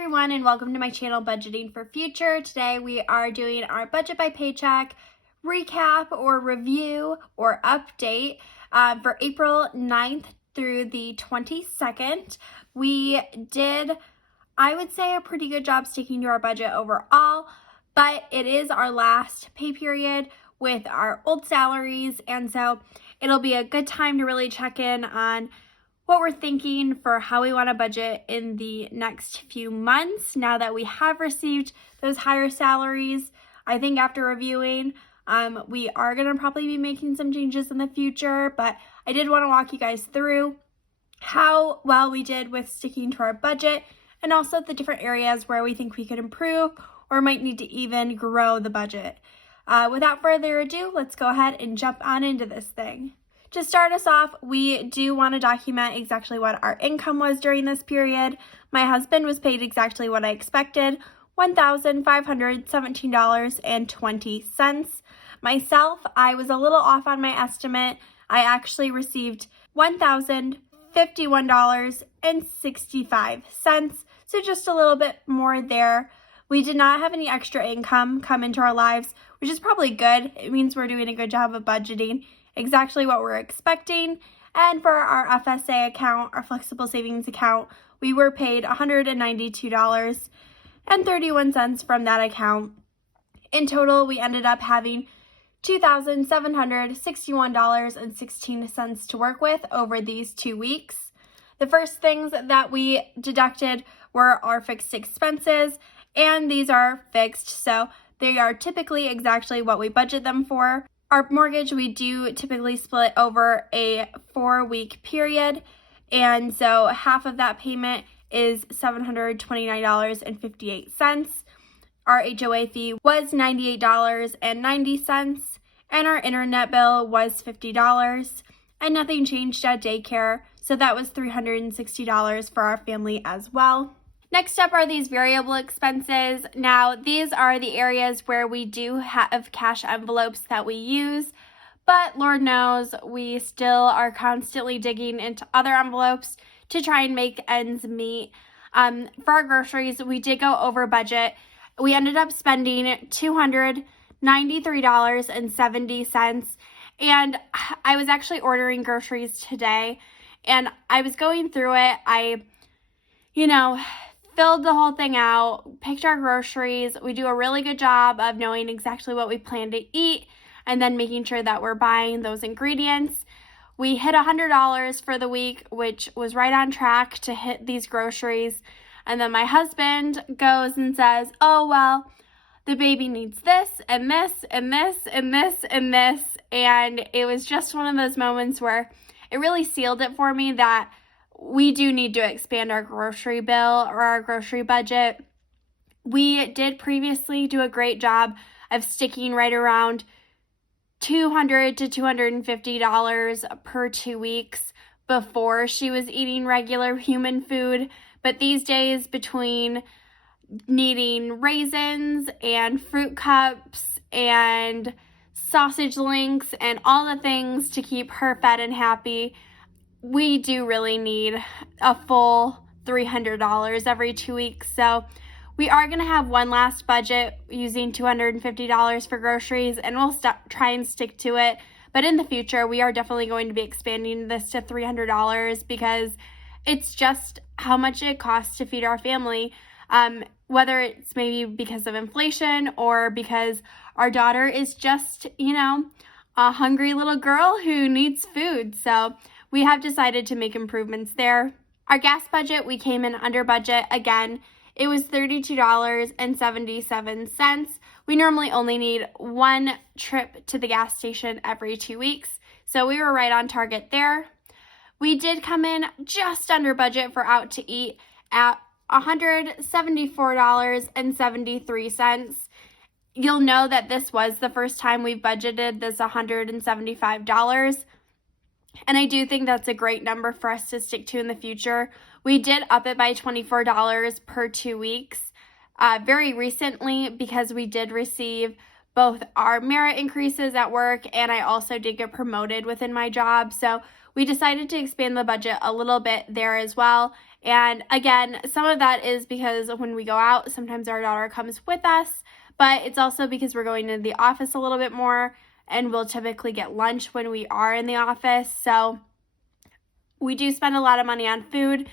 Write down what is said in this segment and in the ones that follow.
everyone, and welcome to my channel, Budgeting for Future. Today we are doing our budget by paycheck recap or review or update for April 9th through the 22nd. We did, I would say, a pretty good job sticking to our budget overall, but it is our last pay period with our old salaries, and so it'll be a good time to really check in on what we're thinking for how we want to budget in the next few months now that we have received those higher salaries. I think after reviewing, we are going to probably be making some changes in the future, but I did want to walk you guys through how well we did with sticking to our budget and also the different areas where we think we could improve or might need to even grow the budget. Without further ado, let's go ahead and jump on into this thing. To start us off, we do want to document exactly what our income was during this period. My husband was paid exactly what I expected, $1,517.20. Myself, I was a little off on my estimate. I actually received $1,051.65, so just a little bit more there. We did not have any extra income come into our lives, which is probably good. It means we're doing a good job of budgeting exactly what we're expecting. And for our FSA account, our flexible savings account, we were paid $192.31 from that account. In total, we ended up having $2,761.16 to work with over these 2 weeks. The first things that we deducted were our fixed expenses, and these are fixed, so they are typically exactly what we budget them for. Our mortgage, we do typically split over a 4-week period, and so half of that payment is $729.58. Our HOA fee was $98.90, and our internet bill was $50, and nothing changed at daycare, so that was $360 for our family as well. Next up are these variable expenses. Now, these are the areas where we do have cash envelopes that we use, but Lord knows we still are constantly digging into other envelopes to try and make ends meet. For our groceries, we did go over budget. We ended up spending $293.70, and I was actually ordering groceries today, and I was going through it. I filled the whole thing out, picked our groceries. We do a really good job of knowing exactly what we plan to eat and then making sure that we're buying those ingredients. We hit $100 for the week, which was right on track to hit these groceries. And then my husband goes and says, oh, well, the baby needs this and this and this and this and this. And it was just one of those moments where it really sealed it for me that we do need to expand our grocery bill or our grocery budget. We did previously do a great job of sticking right around $200 to $250 per 2 weeks before she was eating regular human food. But these days, between needing raisins and fruit cups and sausage links and all the things to keep her fed and happy, we do really need a full $300 every 2 weeks. So we are going to have one last budget using $250 for groceries, and we'll try and stick to it. But in the future, we are definitely going to be expanding this to $300 because it's just how much it costs to feed our family, whether it's maybe because of inflation or because our daughter is just, a hungry little girl who needs food. So we have decided to make improvements there. Our gas budget, we came in under budget again. It was $32.77. We normally only need one trip to the gas station every 2 weeks, so we were right on target there. We did come in just under budget for out to eat at $174.73. You'll know that this was the first time we've budgeted this $175. And I do think that's a great number for us to stick to in the future. We did up it by $24 per 2 weeks very recently because we did receive both our merit increases at work, and I also did get promoted within my job. So we decided to expand the budget a little bit there as well. And again, some of that is because when we go out, sometimes our daughter comes with us, but it's also because we're going to the office a little bit more, and we'll typically get lunch when we are in the office. So we do spend a lot of money on food,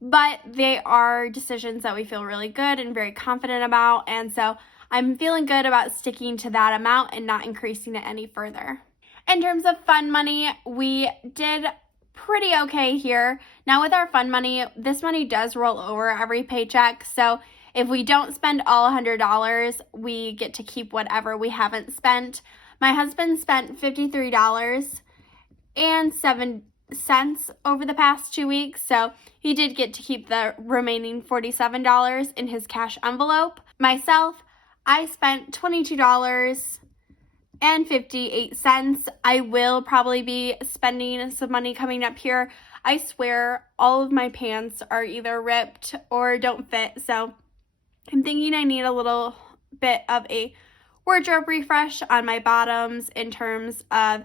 but they are decisions that we feel really good and very confident about. And so I'm feeling good about sticking to that amount and not increasing it any further. In terms of fund money, we did pretty okay here. Now with our fund money, this money does roll over every paycheck. So if we don't spend all $100, we get to keep whatever we haven't spent. My husband spent $53.07 over the past 2 weeks, so he did get to keep the remaining $47 in his cash envelope. Myself, I spent $22.58. I will probably be spending some money coming up here. I swear all of my pants are either ripped or don't fit, so I'm thinking I need a little bit of a wardrobe refresh on my bottoms in terms of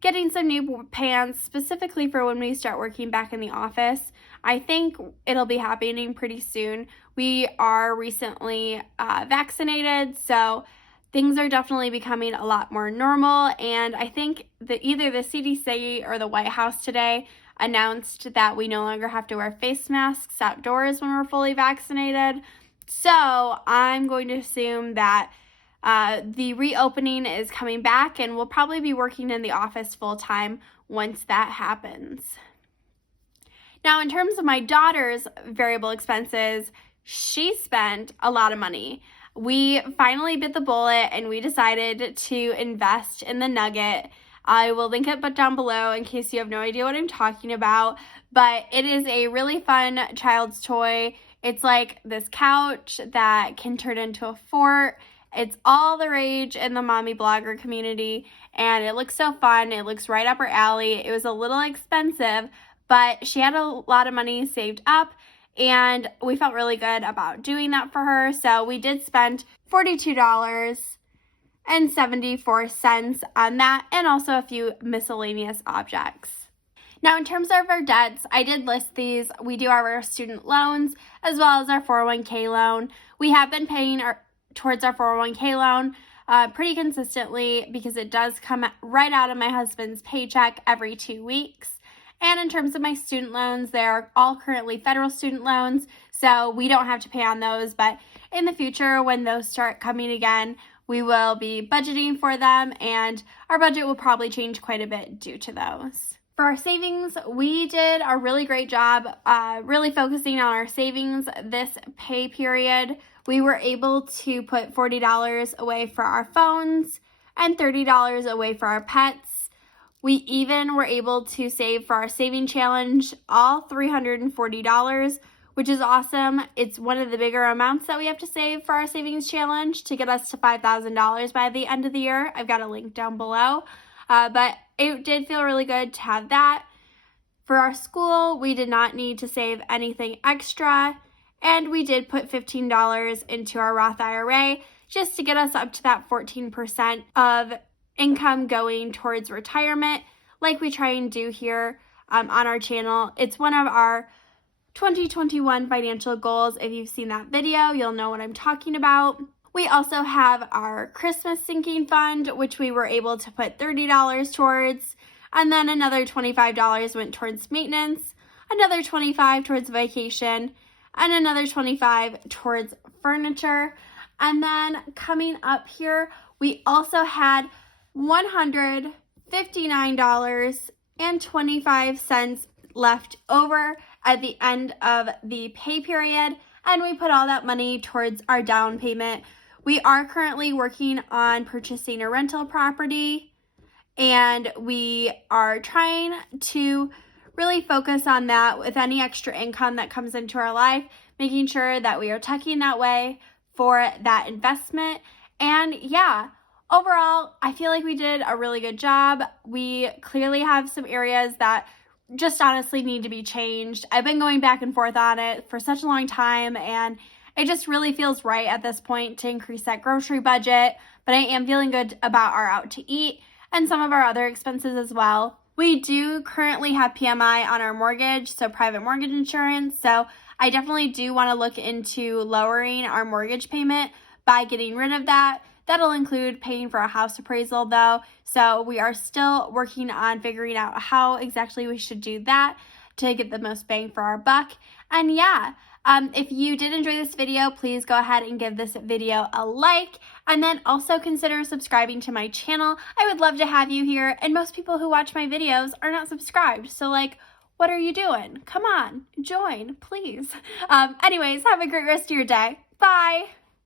getting some new pants specifically for when we start working back in the office. I think it'll be happening pretty soon. We are recently vaccinated, so things are definitely becoming a lot more normal. And I think that either the CDC or the White House today announced that we no longer have to wear face masks outdoors when we're fully vaccinated. So I'm going to assume that the reopening is coming back, and we'll probably be working in the office full time once that happens. Now, in terms of my daughter's variable expenses, she spent a lot of money. We finally bit the bullet and we decided to invest in the Nugget. I will link it down below in case you have no idea what I'm talking about, but it is a really fun child's toy. It's like this couch that can turn into a fort. It's all the rage in the mommy blogger community, and it looks so fun. It looks right up her alley. It was a little expensive, but she had a lot of money saved up, and we felt really good about doing that for her. So we did spend $42.74 on that, and also a few miscellaneous objects. Now, in terms of our debts, I did list these. We do our student loans as well as our 401k loan. We have been paying towards our 401k loan pretty consistently because it does come right out of my husband's paycheck every 2 weeks. And in terms of my student loans, they're all currently federal student loans, so we don't have to pay on those. But in the future, when those start coming again, we will be budgeting for them, and our budget will probably change quite a bit due to those. For our savings, we did a really great job really focusing on our savings this pay period. We were able to put $40 away for our phones and $30 away for our pets. We even were able to save for our saving challenge all $340, which is awesome. It's one of the bigger amounts that we have to save for our savings challenge to get us to $5,000 by the end of the year. I've got a link down below. But it did feel really good to have that. For our school, we did not need to save anything extra, and we did put $15 into our Roth IRA just to get us up to that 14% of income going towards retirement, like we try and do here on our channel. It's one of our 2021 financial goals. If you've seen that video, you'll know what I'm talking about. We also have our Christmas sinking fund, which we were able to put $30 towards, and then another $25 went towards maintenance, another $25 towards vacation, and another $25 towards furniture. And then coming up here, we also had $159.25 left over at the end of the pay period, and we put all that money towards our down payment. We are currently working on purchasing a rental property, and we are trying to really focus on that with any extra income that comes into our life, making sure that we are tucking that way for that investment. And yeah, overall, I feel like we did a really good job. We clearly have some areas that just honestly need to be changed. I've been going back and forth on it for such a long time, and it just really feels right at this point to increase that grocery budget. But I am feeling good about our out to eat and some of our other expenses as well. We do currently have PMI on our mortgage, so private mortgage insurance. So I definitely do want to look into lowering our mortgage payment by getting rid of that. That'll include paying for a house appraisal though. So we are still working on figuring out how exactly we should do that to get the most bang for our buck. And yeah, if you did enjoy this video, please go ahead and give this video a like, and then also consider subscribing to my channel. I would love to have you here, and most people who watch my videos are not subscribed, so like, what are you doing? Come on, join, please. Anyways, have a great rest of your day. Bye.